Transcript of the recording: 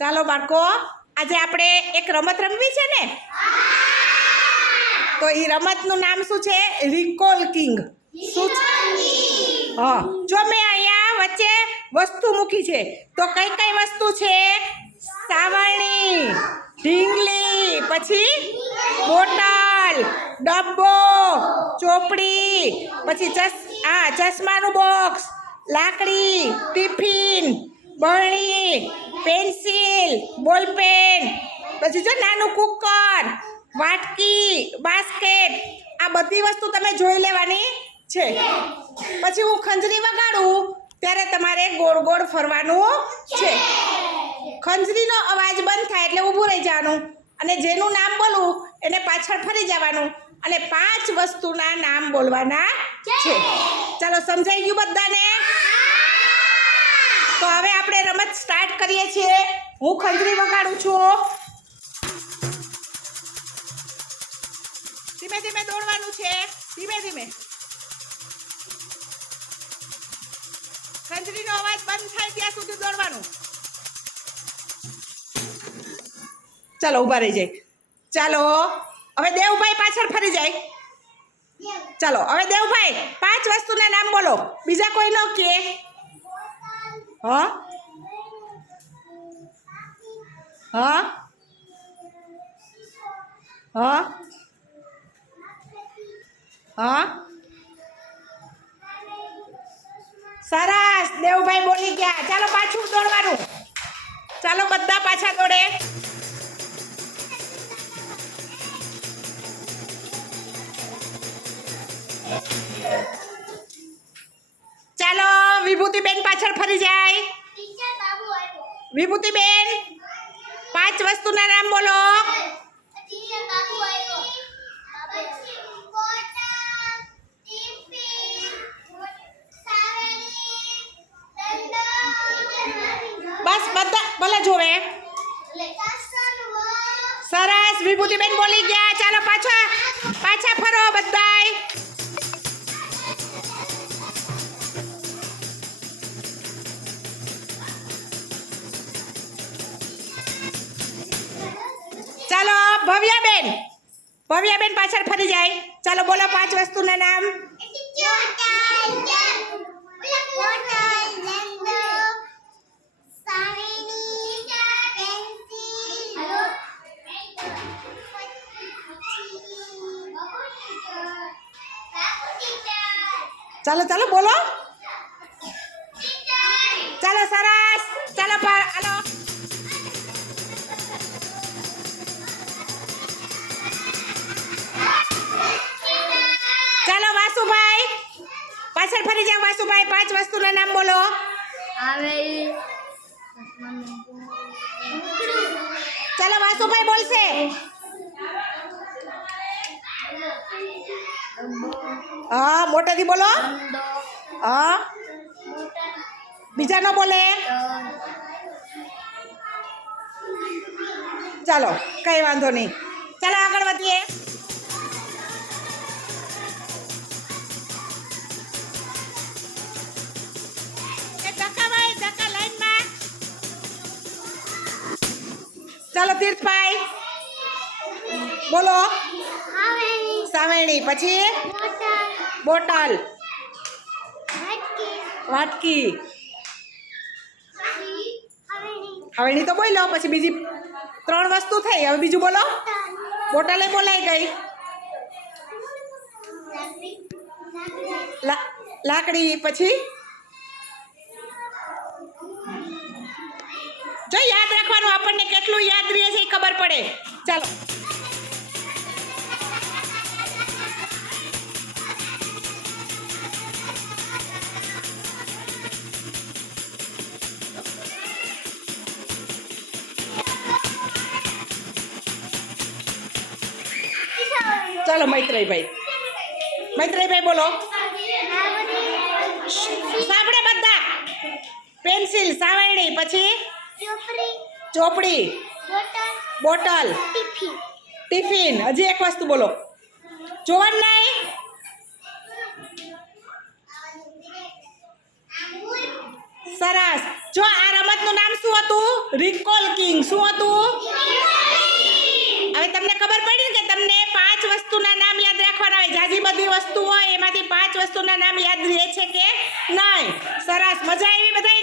ચાલો બાળકો, આજે આપણે એક રમત રમવી છે ને, તો એ રમતનું નામ શું છે? Recall king. શું? હા, જો મેં અહીંયા વચ્ચે વસ્તુ મૂકી છે, તો કઈ કઈ વસ્તુ છે? સાવરણી, ઢીંગલી, પછી બોટલ, ડબ્બો, ચોપડી, પછી ચશ્માનું બોક્સ, લાકડી, ટિફિન, બરણી, પેન્સિલ, બોલપેન, પછી જો નાનું કુકર, વાટકી, બાસ્કેટ, આ બધી વસ્તુ તમે જોઈ લેવાની છે. પછી હું ખંજરી વગાડું ત્યારે તમારે ગોળ ગોળ ફરવાનું છે. ખંજરીનો અવાજ બંધ થાય એટલે ઊભું રહી જવાનું, અને જેનું નામ બોલું એને પાછળ ફરી જવાનું, અને 5 વસ્તુના નામ બોલવાના છે. ચાલો, સમજાઈ ગયું બધાને? તો હવે આપણે રમત સ્ટાર્ટ કરીએ છીએ. હું ખંજરી વગાડું છું. ધીમે ધીમે દોડવાનું છે, ધીમે ધીમે. ખંજરીનો અવાજ બંધ થાય ત્યાં સુધી દોડવાનું. ચાલો, ઊભા રહી જાય. ચાલો, હવે દેવભાઈ પાછળ ફરી જાય. ચાલો, હવે દેવભાઈ 5 વસ્તુના નામ બોલો. બીજા કોઈ નો કે? હા હા હા હા, સરસ, દેવભાઈ બોલી ગયા. ચાલો, પાછું દોડવાનું. ચાલો, બધા પાછા દોડે. ચાલો, વિભૂતિબેન પાછળ ફરી જાય. વિભૂતિબેન 5 વસ્તુના નામ બોલો. બસ, બધા ભલે જોવે. સરસ, વિભૂતિબેન બોલી ગયા. ચાલો, પાછા ફરો બધાય. ચાલો, ભવ્યાબેન પાછળ ફરી જાય. ચાલો, બોલો 5 વસ્તુના નામ. ચાલો બોલો. ચાલો, સરસ. ચાલો, હાલો. ચાલો, વાસુભાઈ પાછળ ફરી જાઓ. વાસુભાઈ 5 વસ્તુના નામ બોલો. ચાલો, વાસુભાઈ બોલશે. હા, મોટેથી બોલો. હા, બીજા નો બોલે. ચાલો, કઈ વાંધો નહીં. ચાલો, આગળ વધીએ. ચાલો, તીર્થભાઈ બોલો. સાવરણી, પછી બોટલ, વાટકી, હાવેણી તો બોલો. પછી બીજી 3 વસ્તુ થઈ. હવે બીજું બોલો. બોટલે બોલાઈ ગઈ. લાકડી, પછી જો યાદ રાખવાનું, આપણને કેટલું યાદ રહે છે એ ખબર પડે. ચાલો, ચાલો, મૈત્રેયભાઈ બોલો. સાંભળે બધા. પેન્સિલ, સાવરણી, પછી ચોપડી, બોટલ, ટિફિન. હજી એક વસ્તુ બોલો. જોવાનું નહીં. સરસ. જો આ રમતનું નામ શું હતું? Recall king. શું હતું? હવે તમને ખબર પડી ને કે તમને 5 વસ્તુના નામ યાદ રાખવાના હોય. જાજી બધી વસ્તુ હોય એમાંથી 5 વસ્તુના નામ યાદ રહે છે કે નહીં? સરસ. મજા આવી બધાય?